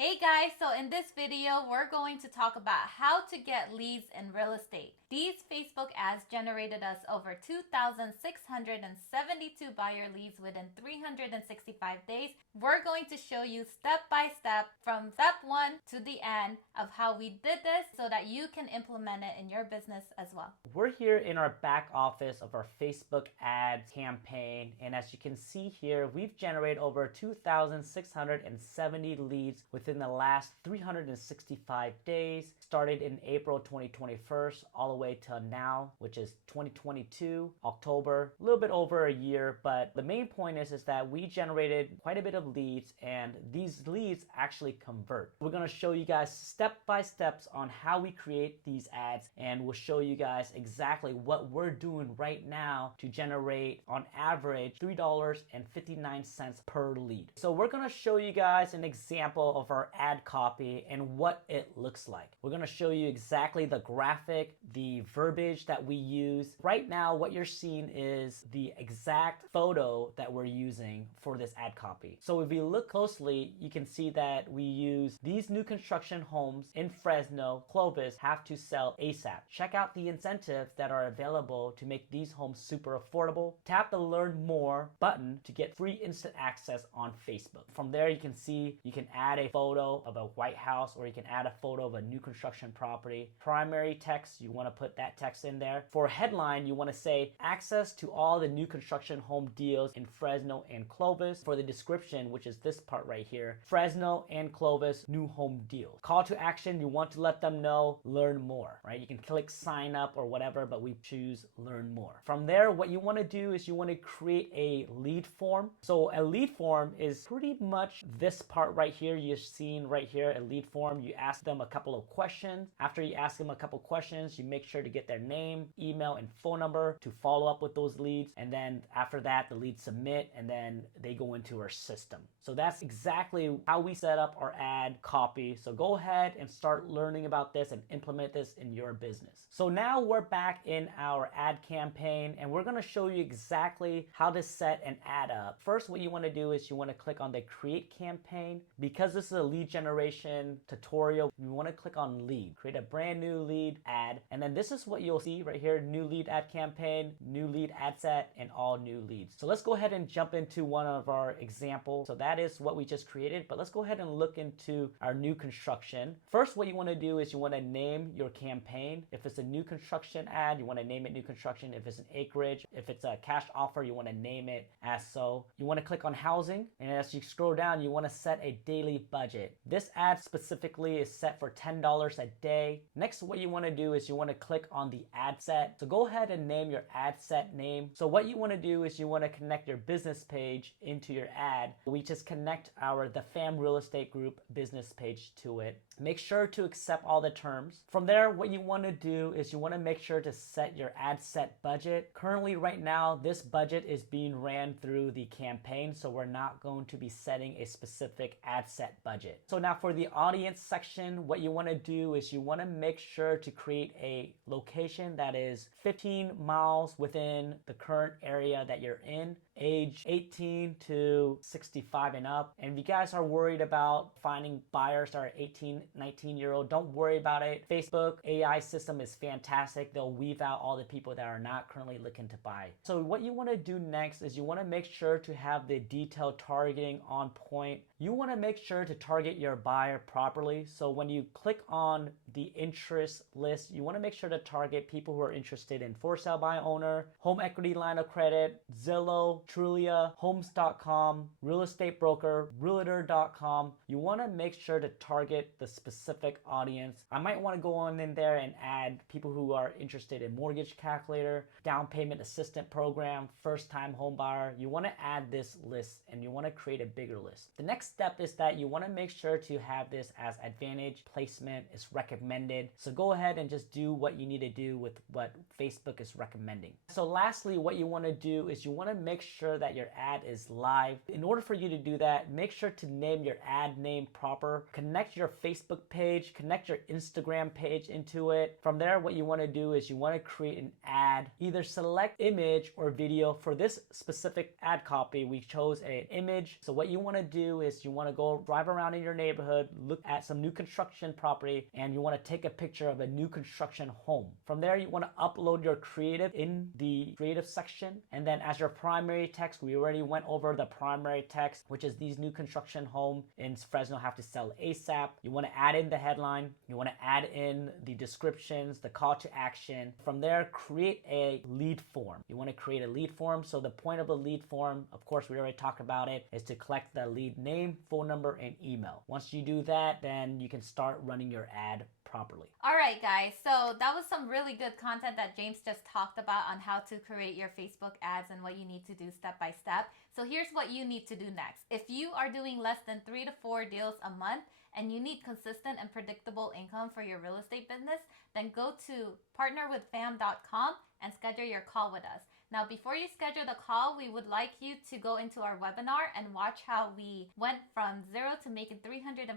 Hey guys, so in this video, we're going to talk about how to get leads in real estate. These Facebook ads generated us over 2,672 buyer leads within 365 days. We're going to show you step by step from step one to the end of how we did this so that you can implement it in your business as well. We're here in our back office of our Facebook ads campaign, and as you can see here, we've generated over 2,670 leads within the last 365 days, started in April 2021 all the way till now, which is 2022, October, a little bit over a year. But the main point is that we generated quite a bit of leads, and these leads actually convert. We're going to show you guys step by steps on how we create these ads, and we'll show you guys exactly what we're doing right now to generate on average $3.59 per lead. So we're going to show you guys an example of our ad copy and what it looks like. We're going to show you exactly the graphic, the verbiage that we use. Right now, what you're seeing is the exact photo that we're using for this ad copy. So if you look closely, you can see that we use these new construction homes in Fresno, Clovis have to sell ASAP. Check out the incentives that are available to make these homes super affordable. Tap the Learn More button to get free instant access on Facebook. From there, you can see you can add a photo of a White House, or you can add a photo of a new construction property. Primary text, you want to put that text in there. For a headline, you want to say access to all the new construction home deals in Fresno and Clovis. For the description, which is this part right here, Fresno and Clovis new home deals. Call to action, you want to let them know learn more, right? You can click sign up or whatever, but we choose learn more. From there, what you want to do is you want to create a lead form. So a lead form is pretty much this part right here. You're seeing right here a lead form. You ask them a couple of questions. After you ask them a couple of questions, you make sure to get their name, email, and phone number to follow up with those leads. And then after that, the leads submit, and then they go into our system. So that's exactly how we set up our ad copy. So go ahead and start learning about this and implement this in your business. So now we're back in our ad campaign, and we're going to show you exactly how to set an ad up. First, what you want to do is you want to click on the create campaign. Because this is a lead generation tutorial, you want to click on lead, create a brand new lead ad, and then this is what you'll see right here: new lead ad campaign, new lead ad set, and all new leads. So let's go ahead and jump into one of our examples. So that is what we just created, but let's go ahead and look into our new construction. First, what you want to do is you want to name your campaign. If it's a new construction ad, you want to name it new construction. If it's an acreage, if it's a cash offer, you want to name it as so. You want to click on housing, and as you scroll down, you want to set a daily budget. This ad specifically is set for $10 a day. Next, what you want to do is you want to click on the ad set. So go ahead and name your ad set name. So what you want to do is you want to connect your business page into your ad. We just connect our The Fam Real Estate Group business page to it. Make sure to accept all the terms. From there, what you want to do is you want to make sure to set your ad set budget. Currently, right now, this budget is being ran through the campaign, so we're not going to be setting a specific ad set budget. So now for the audience section, what you want to do is you want to make sure to create a location that is 15 miles within the current area that you're in, age 18 to 65 and up. And if you guys are worried about finding buyers that are 18, 19-year-old, don't worry about it. Facebook AI system is fantastic. They'll weave out all the people that are not currently looking to buy. So what you want to do next is you want to make sure to have the detailed targeting on point. You want to make sure to target your buyer properly. So when you click on the interest list, you want to make sure to target people who are interested in for sale by owner, home equity line of credit, Zillow, Trulia, homes.com, real estate broker, realtor.com. You want to make sure to target the specific audience. I might want to go on in there and add people who are interested in mortgage calculator, down payment assistant program, first time home buyer. You want to add this list, and you want to create a bigger list. The next step is that you want to make sure to have this as advantage placement is recommended. So go ahead and just do what you need to do with what Facebook is recommending. So lastly, what you want to do is you want to make sure sure that your ad is live. In order for you to do that, make sure to name your ad name proper. Connect your Facebook page, connect your Instagram page into it. From there, what you want to do is you want to create an ad. Either select image or video. For this specific ad copy, we chose an image. So what you want to do is you want to go drive around in your neighborhood, look at some new construction property, and you want to take a picture of a new construction home. From there, you want to upload your creative in the creative section. And then as your primary text, we already went over the primary text, which is these new construction home in Fresno have to sell ASAP. You want to add in the headline. You want to add in the descriptions, the call to action. From there, create a lead form. You want to create a lead form. So the point of a lead form, of course, we already talked about it, is to collect the lead name, phone number, and email. Once you do that, then you can start running your ad properly. All right, guys. So that was some really good content that James just talked about on how to create your Facebook ads and what you need to do step by step. So here's what you need to do next. If you are doing less than 3 to 4 deals a month and you need consistent and predictable income for your real estate business, then go to partnerwithfam.com and schedule your call with us. Now, before you schedule the call, we would like you to go into our webinar and watch how we went from zero to making $343,000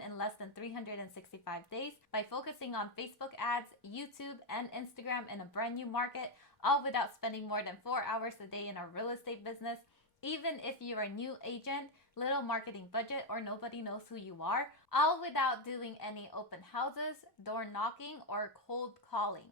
in less than 365 days by focusing on Facebook ads, YouTube, and Instagram in a brand new market, all without spending more than 4 hours a day in our real estate business. Even if you're a new agent, little marketing budget, or nobody knows who you are, all without doing any open houses, door knocking, or cold calling.